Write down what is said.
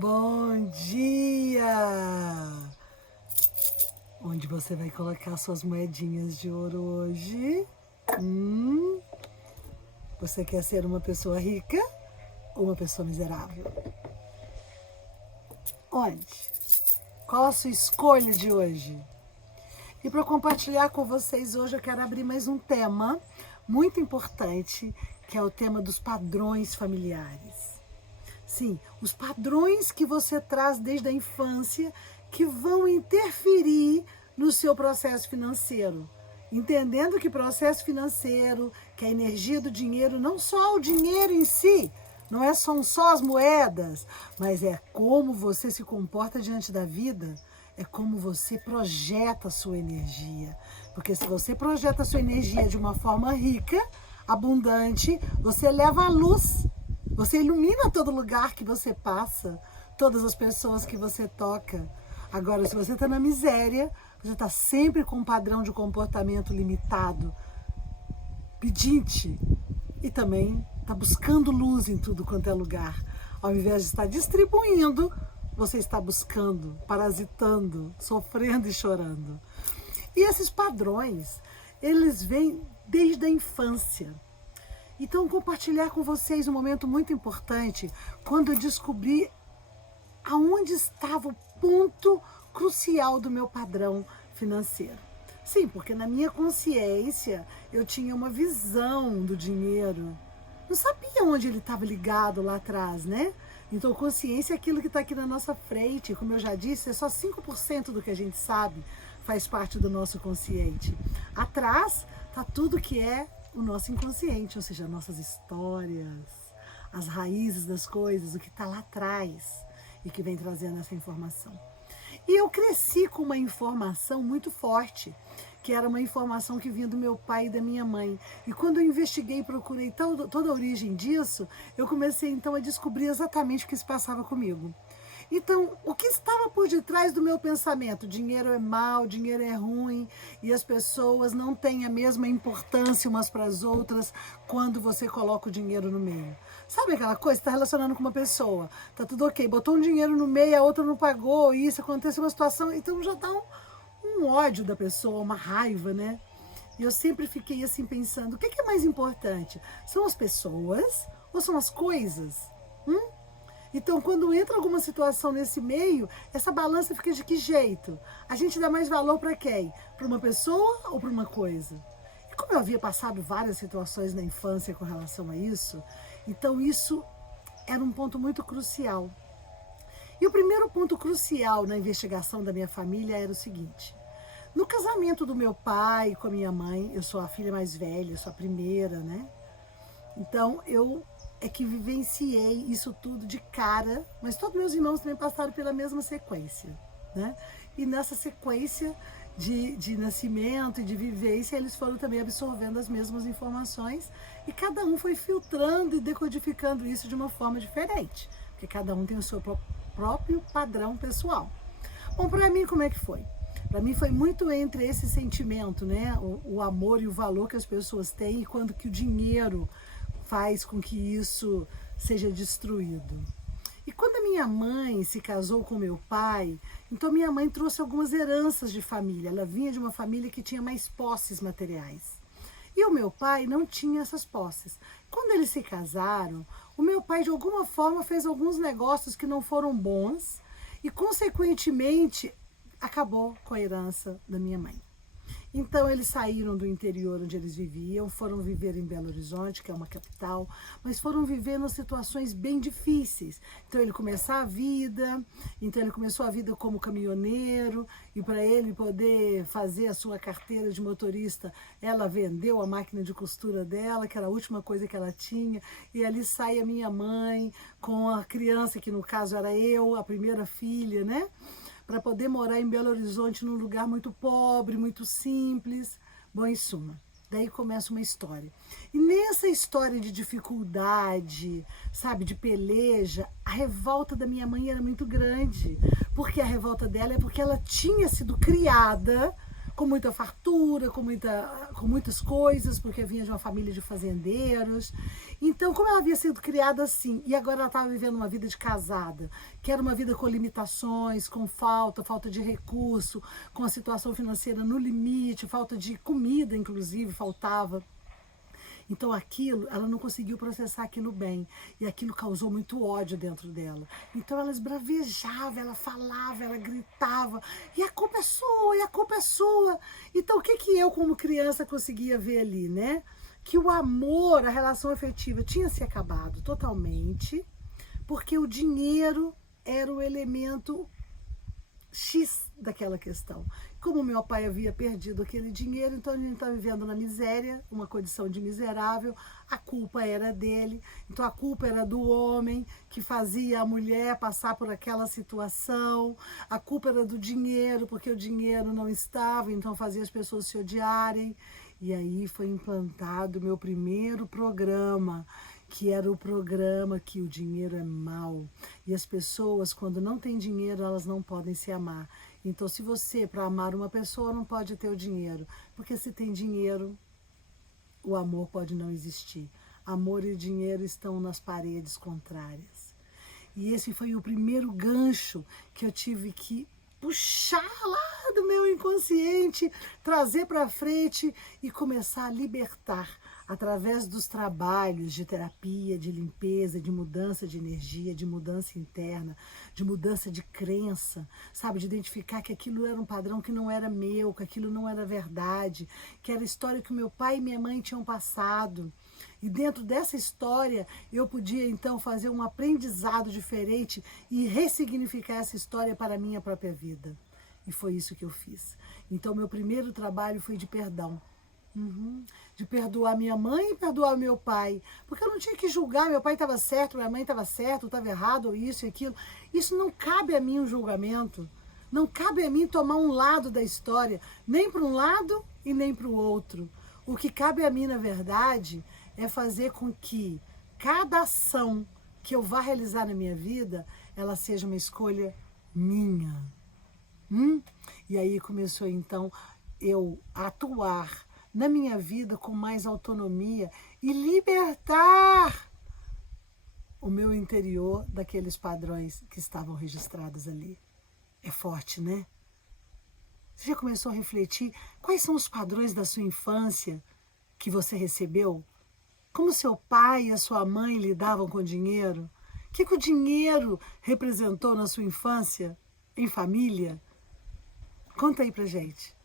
Bom dia! Onde você vai colocar suas moedinhas de ouro hoje? Você quer ser uma pessoa rica ou uma pessoa miserável? Onde? Qual a sua escolha de hoje? E para compartilhar com vocês hoje, eu quero abrir mais um tema muito importante, que é o tema dos padrões familiares. Sim, os padrões que você traz desde a infância que vão interferir no seu processo financeiro. Entendendo que processo financeiro, que a energia do dinheiro, não só o dinheiro em si, são só as moedas, mas é como você se comporta diante da vida, é como você projeta a sua energia. Porque se você projeta a sua energia de uma forma rica, abundante, você leva a luz. Você ilumina todo lugar que você passa, todas as pessoas que você toca. Agora, se você está na miséria, você está sempre com um padrão de comportamento limitado, pedinte, e também está buscando luz em tudo quanto é lugar. Ao invés de estar distribuindo, você está buscando, parasitando, sofrendo e chorando. E esses padrões, eles vêm desde a infância. Então, compartilhar com vocês um momento muito importante, quando eu descobri aonde estava o ponto crucial do meu padrão financeiro. Sim, porque na minha consciência eu tinha uma visão do dinheiro. Não sabia onde ele estava ligado lá atrás, né? Então, consciência é aquilo que está aqui na nossa frente. Como eu já disse, é só 5% do que a gente sabe faz parte do nosso consciente. Atrás está tudo que é o nosso inconsciente, ou seja, nossas histórias, as raízes das coisas, o que está lá atrás e que vem trazendo essa informação. E eu cresci com uma informação muito forte, que era uma informação que vinha do meu pai e da minha mãe. E quando eu investiguei e procurei toda a origem disso, eu comecei então a descobrir exatamente o que se passava comigo. Então, o que estava por detrás do meu pensamento? Dinheiro é mal, dinheiro é ruim e as pessoas não têm a mesma importância umas para as outras quando você coloca o dinheiro no meio. Sabe aquela coisa? Você está relacionando com uma pessoa, tá tudo ok, botou um dinheiro no meio, a outra não pagou, e isso aconteceu uma situação, então já dá um ódio da pessoa, uma raiva, né? E eu sempre fiquei assim pensando, o que é mais importante? São as pessoas ou são as coisas? Então, quando entra alguma situação nesse meio, essa balança fica de que jeito? A gente dá mais valor para quem? Para uma pessoa ou para uma coisa? E como eu havia passado várias situações na infância com relação a isso, então isso era um ponto muito crucial. E o primeiro ponto crucial na investigação da minha família era o seguinte: no casamento do meu pai com a minha mãe, eu sou a filha mais velha, eu sou a primeira, né? Então, eu que vivenciei isso tudo de cara, mas todos meus irmãos também passaram pela mesma sequência, né? E nessa sequência de nascimento e de vivência, eles foram também absorvendo as mesmas informações e cada um foi filtrando e decodificando isso de uma forma diferente, porque cada um tem o seu próprio padrão pessoal. Bom, para mim, como é que foi? Para mim foi muito entre esse sentimento, né? O amor e o valor que as pessoas têm e quando que o dinheiro faz com que isso seja destruído. E quando a minha mãe se casou com meu pai, então minha mãe trouxe algumas heranças de família. Ela vinha de uma família que tinha mais posses materiais. E o meu pai não tinha essas posses. Quando eles se casaram, o meu pai de alguma forma fez alguns negócios que não foram bons e consequentemente acabou com a herança da minha mãe. Então eles saíram do interior onde eles viviam, foram viver em Belo Horizonte, que é uma capital, mas foram vivendo situações bem difíceis. Então ele começou a vida como caminhoneiro, e para ele poder fazer a sua carteira de motorista, ela vendeu a máquina de costura dela, que era a última coisa que ela tinha, e ali sai a minha mãe com a criança, que no caso era eu, a primeira filha, né? Para poder morar em Belo Horizonte num lugar muito pobre, muito simples. Bom, em suma, daí começa uma história. E nessa história de dificuldade, sabe, de peleja, a revolta da minha mãe era muito grande. Porque a revolta dela é porque ela tinha sido criada com muita fartura, com muitas coisas, porque vinha de uma família de fazendeiros. Então, como ela havia sido criada assim, e agora ela estava vivendo uma vida de casada, que era uma vida com limitações, com falta de recurso, com a situação financeira no limite, falta de comida, inclusive, faltava. Então aquilo, ela não conseguiu processar aquilo bem. E aquilo causou muito ódio dentro dela. Então ela esbravejava, ela falava, ela gritava. E a culpa é sua, e a culpa é sua. Então o que eu, como criança, conseguia ver ali, né? Que o amor, a relação afetiva tinha se acabado totalmente. Porque o dinheiro era o elemento X daquela questão. Como meu pai havia perdido aquele dinheiro, então a gente está vivendo na miséria, uma condição de miserável, a culpa era dele, então a culpa era do homem que fazia a mulher passar por aquela situação, a culpa era do dinheiro, porque o dinheiro não estava, então fazia as pessoas se odiarem. E aí foi implantado o meu primeiro programa, que era o programa que o dinheiro é mau. E as pessoas, quando não têm dinheiro, elas não podem se amar. Então, se você, para amar uma pessoa, não pode ter o dinheiro. Porque se tem dinheiro, o amor pode não existir. Amor e dinheiro estão nas paredes contrárias. E esse foi o primeiro gancho que eu tive que puxar lá do meu inconsciente, trazer para frente e começar a libertar através dos trabalhos de terapia, de limpeza, de mudança de energia, de mudança interna, de mudança de crença, sabe? De identificar que aquilo era um padrão que não era meu, que aquilo não era verdade, que era a história que o meu pai e minha mãe tinham passado. E dentro dessa história, eu podia então fazer um aprendizado diferente e ressignificar essa história para a minha própria vida. E foi isso que eu fiz. Então, meu primeiro trabalho foi de perdão. De perdoar minha mãe e perdoar meu pai. Porque eu não tinha que julgar, meu pai estava certo, minha mãe estava certo, estava errado, ou isso e aquilo. Isso não cabe a mim um julgamento. Não cabe a mim tomar um lado da história, nem para um lado e nem para o outro. O que cabe a mim, na verdade, é fazer com que cada ação que eu vá realizar na minha vida, ela seja uma escolha minha. E aí começou então eu a atuar na minha vida com mais autonomia e libertar o meu interior daqueles padrões que estavam registrados ali. É forte, né? Você já começou a refletir quais são os padrões da sua infância que você recebeu? Como seu pai e a sua mãe lidavam com o dinheiro? O que o dinheiro representou na sua infância, em família? Conta aí pra gente.